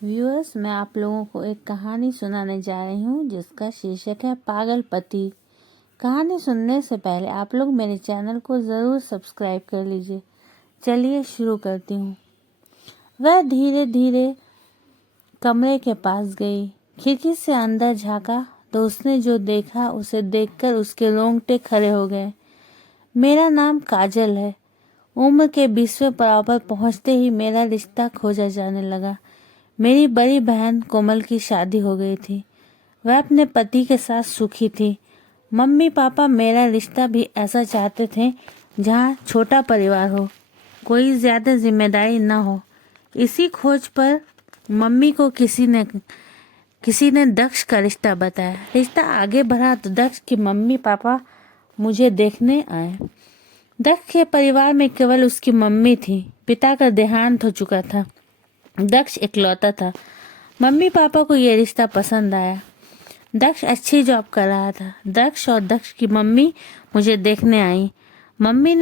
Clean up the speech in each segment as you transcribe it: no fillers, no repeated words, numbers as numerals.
Viewers, मैं आप लोगों को एक कहानी सुनाने जा रही हूँ जिसका शीर्षक है पागल पति। कहानी सुनने से पहले आप लोग मेरे चैनल को ज़रूर सब्सक्राइब कर लीजिए। चलिए शुरू करती हूँ। वह धीरे धीरे कमरे के पास गई। खिड़की से अंदर झांका तो उसने जो देखा उसे देखकर उसके रोंगटे खड़े हो गए। मेरा नाम काजल है। उम्र के 20वें पड़ाव पर पहुँचते ही मेरा रिश्ता खोजा जाने लगा। मेरी बड़ी बहन कोमल की शादी हो गई थी। वह अपने पति के साथ सुखी थी। मम्मी पापा मेरा रिश्ता भी ऐसा चाहते थे जहाँ छोटा परिवार हो, कोई ज़्यादा जिम्मेदारी ना हो। इसी खोज पर मम्मी को किसी ने दक्ष का रिश्ता बताया। रिश्ता आगे बढ़ा तो दक्ष की मम्मी पापा मुझे देखने आए। दक्ष के परिवार में केवल उसकी मम्मी थी। पिता का देहांत हो चुका था। दक्ष इकलौता था। मम्मी पापा को यह रिश्ता पसंद आया। दक्ष अच्छी जॉब कर रहा था। दक्ष और दक्ष की मम्मी मुझे देखने आई। मम्मी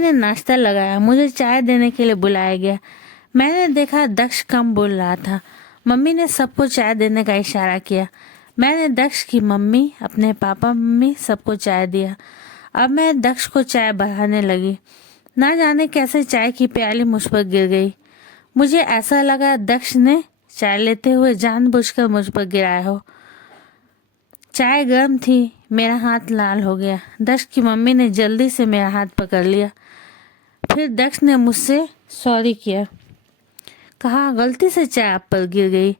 ने नाश्ता लगाया। मुझे चाय देने के लिए बुलाया गया। मैंने देखा दक्ष कम बोल रहा था। मम्मी ने सबको चाय देने का इशारा किया। मैंने दक्ष की मम्मी, अपने पापा मम्मी सबको चाय दिया। अब मैं दक्ष को चाय बढ़ाने लगी। ना जाने कैसे चाय की प्याली मुझ पर गिर गई। मुझे ऐसा लगा दक्ष ने चाय लेते हुए जानबूझकर मुझ पर गिराया हो। चाय गर्म थी। मेरा हाथ लाल हो गया। दक्ष की मम्मी ने जल्दी से मेरा हाथ पकड़ लिया। फिर दक्ष ने मुझसे सॉरी किया। कहा गलती से चाय आप पर गिर गई।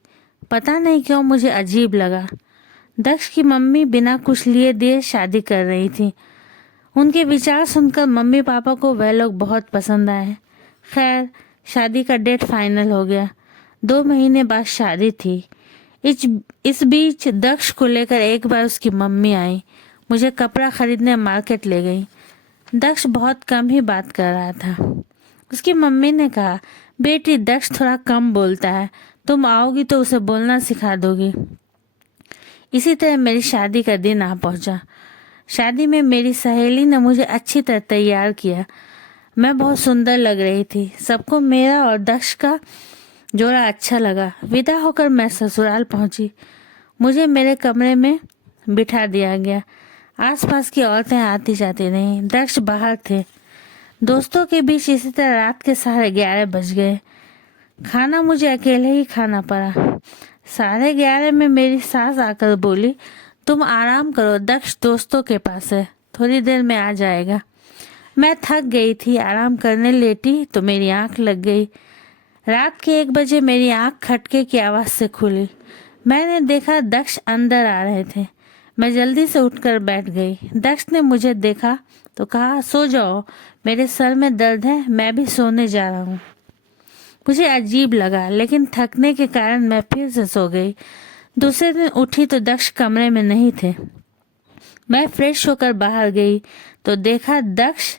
पता नहीं क्यों मुझे अजीब लगा। दक्ष की मम्मी बिना कुछ लिए दिए शादी कर रही थी। उनके विचार सुनकर मम्मी पापा को वह लोग बहुत पसंद आए। खैर, शादी का डेट फाइनल हो गया। 2 महीने बाद शादी थी। इस बीच दक्ष को लेकर एक बार उसकी मम्मी आई। मुझे कपड़ा खरीदने मार्केट ले गई। दक्ष बहुत कम ही बात कर रहा था। उसकी मम्मी ने कहा, बेटी दक्ष थोड़ा कम बोलता है, तुम आओगी तो उसे बोलना सिखा दोगी। इसी तरह मेरी शादी का दिन आ पहुंचा। शादी में मेरी सहेली ने मुझे अच्छी तरह तैयार किया। मैं बहुत सुंदर लग रही थी। सबको मेरा और दक्ष का जोड़ा अच्छा लगा। विदा होकर मैं ससुराल पहुंची। मुझे मेरे कमरे में बिठा दिया गया। आसपास की औरतें आती जाती रहीं। दक्ष बाहर थे। दोस्तों के बीच इसी तरह रात के 11:30 बज गए। खाना मुझे अकेले ही खाना पड़ा। 11:30 में मेरी सास आकर बोली, तुम आराम करो, दक्ष दोस्तों के पास है, थोड़ी देर में आ जाएगा। मैं थक गई थी। आराम करने लेटी तो मेरी आंख लग गई। रात के 1 बजे मेरी आंख खटके की आवाज से खुली। मैंने देखा दक्ष अंदर आ रहे थे। मैं जल्दी से उठकर बैठ गई। दक्ष ने मुझे देखा तो कहा, सो जाओ, मेरे सर में दर्द है, मैं भी सोने जा रहा हूँ। मुझे अजीब लगा, लेकिन थकने के कारण मैं फिर से सो गई। दूसरे दिन उठी तो दक्ष कमरे में नहीं थे। मैं फ्रेश होकर बाहर गई तो देखा दक्ष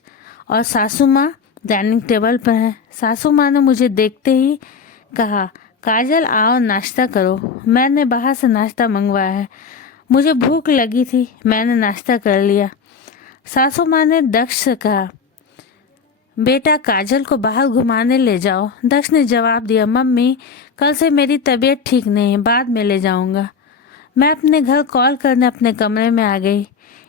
और सासू माँ डाइनिंग टेबल पर हैं। सासू माँ ने मुझे देखते ही कहा, काजल आओ नाश्ता करो। मैंने बाहर से नाश्ता मंगवाया है। मुझे भूख लगी थी। मैंने नाश्ता कर लिया। सासू माँ ने दक्ष से कहा, बेटा काजल को बाहर घुमाने ले जाओ। दक्ष ने जवाब दिया, मम्मी कल से मेरी तबीयत ठीक नहीं है, बाद में ले जाऊंगा। मैं अपने घर कॉल करने अपने कमरे में आ गई।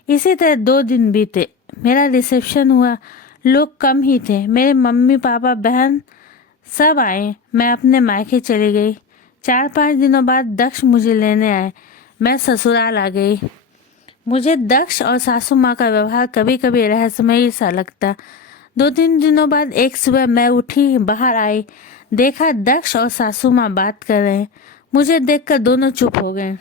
इसी तरह 2 दिन बीते। मेरा रिसेप्शन हुआ। लोग कम ही थे। मेरे मम्मी पापा बहन सब आए। मैं अपने मायके चली गई। 4-5 दिनों बाद दक्ष मुझे लेने आए। मैं ससुराल आ गई। मुझे दक्ष और सासू माँ का व्यवहार कभी कभी रहस्यमयी सा लगता। 2-3 दिनों बाद एक सुबह मैं उठी, बाहर आई, देखा दक्ष और सासू माँ बात कर रहे हैं। मुझे देखकर दोनों चुप हो गए।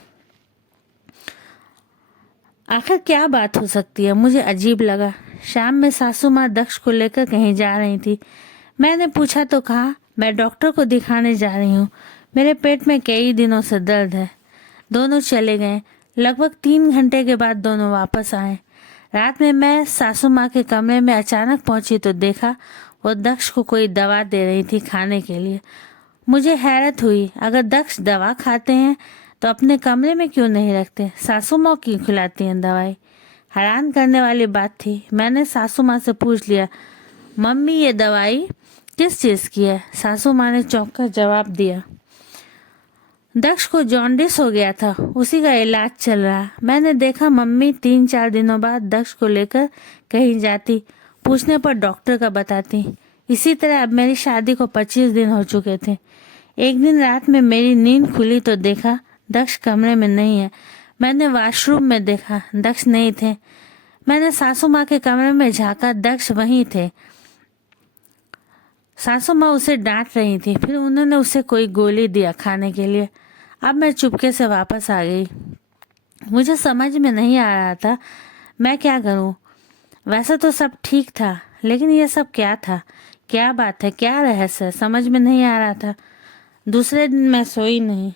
आखिर क्या बात हो सकती है, मुझे अजीब लगा। शाम में सासू माँ दक्ष को लेकर कहीं जा रही थी। मैंने पूछा तो कहा, मैं डॉक्टर को दिखाने जा रही हूँ, मेरे पेट में कई दिनों से दर्द है। दोनों चले गए। लगभग 3 घंटे के बाद दोनों वापस आए। रात में मैं सासू माँ के कमरे में अचानक पहुंची तो देखा वो दक्ष को कोई दवा दे रही थी खाने के लिए। मुझे हैरत हुई, अगर दक्ष दवा खाते हैं तो अपने कमरे में क्यों नहीं रखते, सासू माँ क्यों खिलाती हैं दवाई। हैरान करने वाली बात थी। मैंने सासू माँ से पूछ लिया, मम्मी ये दवाई किस चीज़ की है? सासू माँ ने चौंक कर जवाब दिया। दक्ष को जॉन्डिस हो गया था, उसी का इलाज चल रहा। मैंने देखा मम्मी 3-4 दिनों बाद दक्ष को लेकर कहीं जाती, पूछने पर डॉक्टर का बताती। इसी तरह अब मेरी शादी को 25 दिन हो चुके थे। एक दिन रात में मेरी नींद खुली तो देखा दक्ष कमरे में नहीं है। मैंने वॉशरूम में देखा, दक्ष नहीं थे। मैंने सासू माँ के कमरे में झांका, दक्ष वहीं थे। सासू माँ उसे डांट रही थी, फिर उन्होंने उसे कोई गोली दिया खाने के लिए। अब मैं चुपके से वापस आ गई। मुझे समझ में नहीं आ रहा था मैं क्या करूं। वैसे तो सब ठीक था, लेकिन ये सब क्या था? क्या बात है? क्या रहस्य? समझ में नहीं आ रहा था। दूसरे दिन मैं सोई नहीं,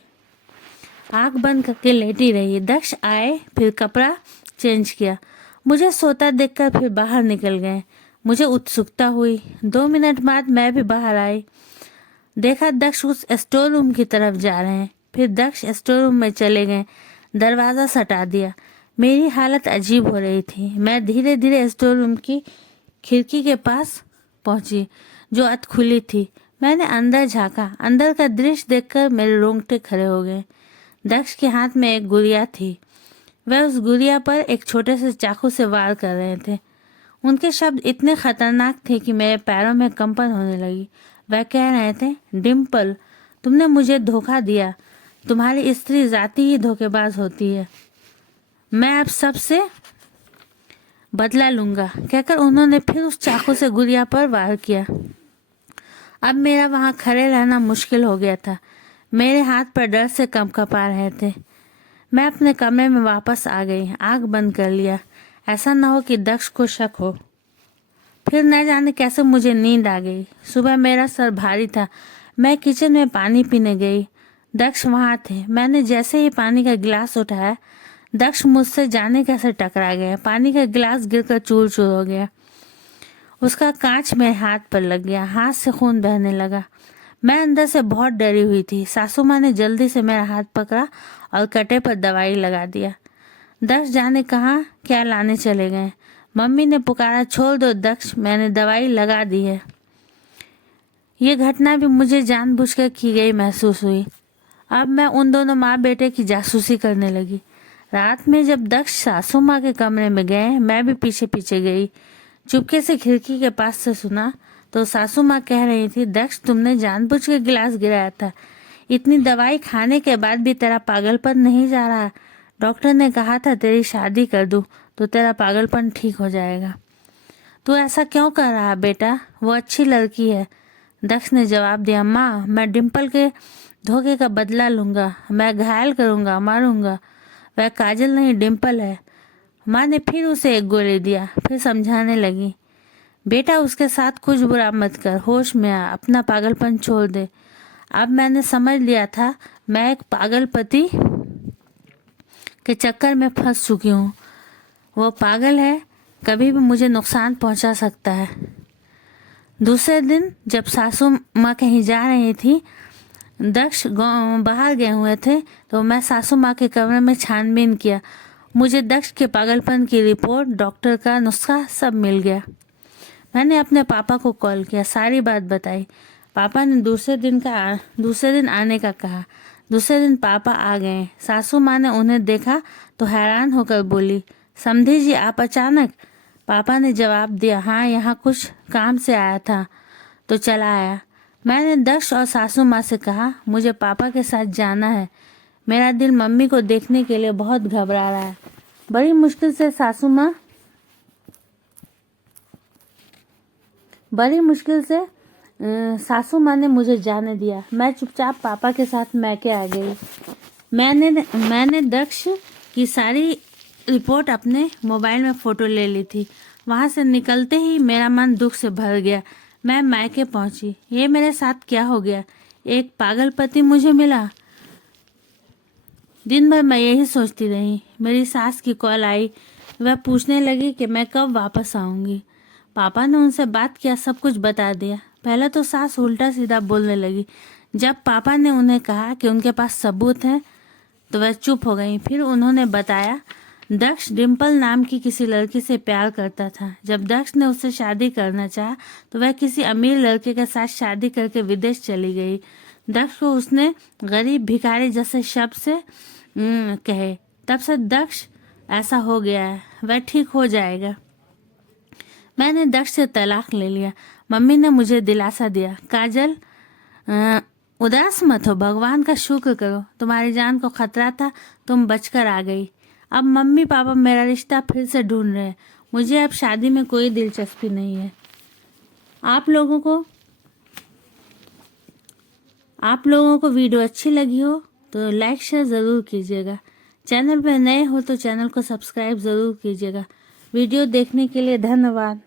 आंख बंद करके लेटी रही। दक्ष आए, फिर कपड़ा चेंज किया, मुझे सोता देखकर फिर बाहर निकल गए। मुझे उत्सुकता हुई। 2 मिनट बाद मैं भी बाहर आई। देखा दक्ष उस स्टोर रूम की तरफ जा रहे हैं। फिर दक्ष स्टोर रूम में चले गए, दरवाज़ा सटा दिया। मेरी हालत अजीब हो रही थी। मैं धीरे धीरे स्टोर रूम की खिड़की के पास पहुंची, जो अध खुली थी। मैंने अंदर झांका। अंदर का दृश्य देखकर मेरे रोंगटे खड़े हो गए। दक्ष के हाथ में एक गुड़िया थी। वह उस गुड़िया पर एक छोटे से चाकू से वार कर रहे थे। उनके शब्द इतने खतरनाक थे कि मेरे पैरों में कंपन होने लगी। वह कह रहे थे, डिम्पल, तुमने मुझे धोखा दिया। तुम्हारी स्त्री जाति ही धोखेबाज होती है। मैं अब सबसे बदला लूंगा, कहकर उन्होंने फिर उस चाकू से गुड़िया पर वार किया। अब मेरा वहां खड़े रहना मुश्किल हो गया था। मेरे हाथ पर डर से कंपा रहे थे। मैं अपने कमरे में वापस आ गई, आंख बंद कर लिया, ऐसा न हो कि दक्ष को शक हो। फिर न जाने कैसे मुझे नींद आ गई। सुबह मेरा सर भारी था। मैं किचन में पानी पीने गई। दक्ष वहां थे। मैंने जैसे ही पानी का गिलास उठाया, दक्ष मुझसे जाने कैसे टकरा गया। पानी का गिलास गिरकर चूर चूर हो गया। उसका कांच मेरे हाथ पर लग गया। हाथ से खून बहने लगा। मैं अंदर से बहुत डरी हुई थी। सासू माँ ने जल्दी से मेरा हाथ पकड़ा और कटे पर दवाई लगा दिया। दक्ष जाने कहाँ क्या लाने चले गए। मम्मी ने पुकारा, छोड़ दो दक्ष, मैंने दवाई लगा दी है। ये घटना भी मुझे जानबूझकर की गई महसूस हुई। अब मैं उन दोनों माँ बेटे की जासूसी करने लगी। रात में जब दक्ष सासू माँ के कमरे में गए, मैं भी पीछे पीछे गई। चुपके से खिड़की के पास से सुना तो सासू माँ कह रही थी, दक्ष, तुमने जानबूझ के गिलास गिराया था। इतनी दवाई खाने के बाद भी तेरा पागलपन नहीं जा रहा। डॉक्टर ने कहा था तेरी शादी कर दूं तो तेरा पागलपन ठीक हो जाएगा। तू ऐसा क्यों कर रहा बेटा? वो अच्छी लड़की है। दक्ष ने जवाब दिया, माँ, मैं डिम्पल के धोखे का बदला लूंगा। मैं घायल करूंगा, मारूंगा। वह काजल नहीं, डिम्पल है। माँ ने फिर उसे एक गोली दिया, फिर समझाने लगी, बेटा, उसके साथ कुछ बुरा मत कर, होश में आ, अपना पागलपन छोड़ दे। अब मैंने समझ लिया था मैं एक पागल पति के चक्कर में फंस चुकी हूँ। वो पागल है, कभी भी मुझे नुकसान पहुंचा सकता है। दूसरे दिन जब सासू माँ कहीं जा रही थी, दक्ष बाहर गए हुए थे, तो मैं सासू माँ के कमरे में छानबीन किया। मुझे दक्ष के पागलपन की रिपोर्ट, डॉक्टर का नुस्खा सब मिल गया। मैंने अपने पापा को कॉल किया, सारी बात बताई। पापा ने दूसरे दिन आने का कहा। दूसरे दिन पापा आ गए। सासू माँ ने उन्हें देखा तो हैरान होकर बोली, समधी जी, आप अचानक? पापा ने जवाब दिया, हाँ, यहाँ कुछ काम से आया था तो चला आया। मैंने दक्ष और सासू माँ से कहा, मुझे पापा के साथ जाना है। मेरा दिल मम्मी को देखने के लिए बहुत घबरा रहा है। बड़ी मुश्किल से सासू माँ ने मुझे जाने दिया। मैं चुपचाप पापा के साथ मैके आ गई। मैंने दक्ष की सारी रिपोर्ट अपने मोबाइल में फ़ोटो ले ली थी। वहाँ से निकलते ही मेरा मन दुख से भर गया। मैं मैके पहुँची। ये मेरे साथ क्या हो गया? एक पागल पति मुझे मिला। दिन भर मैं यही सोचती रही। मेरी सास की कॉल आई। वह पूछने लगी कि मैं कब वापस आऊँगी। पापा ने उनसे बात किया, सब कुछ बता दिया। पहले तो सास उल्टा सीधा बोलने लगी। जब पापा ने उन्हें कहा कि उनके पास सबूत है तो वह चुप हो गई। फिर उन्होंने बताया, दक्ष डिम्पल नाम की किसी लड़की से प्यार करता था। जब दक्ष ने उससे शादी करना चाहा तो वह किसी अमीर लड़के के साथ शादी करके विदेश चली गई। दक्ष को उसने गरीब भिखारी जैसे शब्द से कहे। तब से दक्ष ऐसा हो गया है, वह ठीक हो जाएगा। मैंने दक्ष से तलाक ले लिया। मम्मी ने मुझे दिलासा दिया, काजल उदास मत हो, भगवान का शुक्र करो, तुम्हारी जान को खतरा था, तुम बचकर आ गई। अब मम्मी पापा मेरा रिश्ता फिर से ढूंढ रहे हैं। मुझे अब शादी में कोई दिलचस्पी नहीं है। आप लोगों को वीडियो अच्छी लगी हो तो लाइक शेयर ज़रूर कीजिएगा। चैनल पर नए हो तो चैनल को सब्सक्राइब ज़रूर कीजिएगा। वीडियो देखने के लिए धन्यवाद।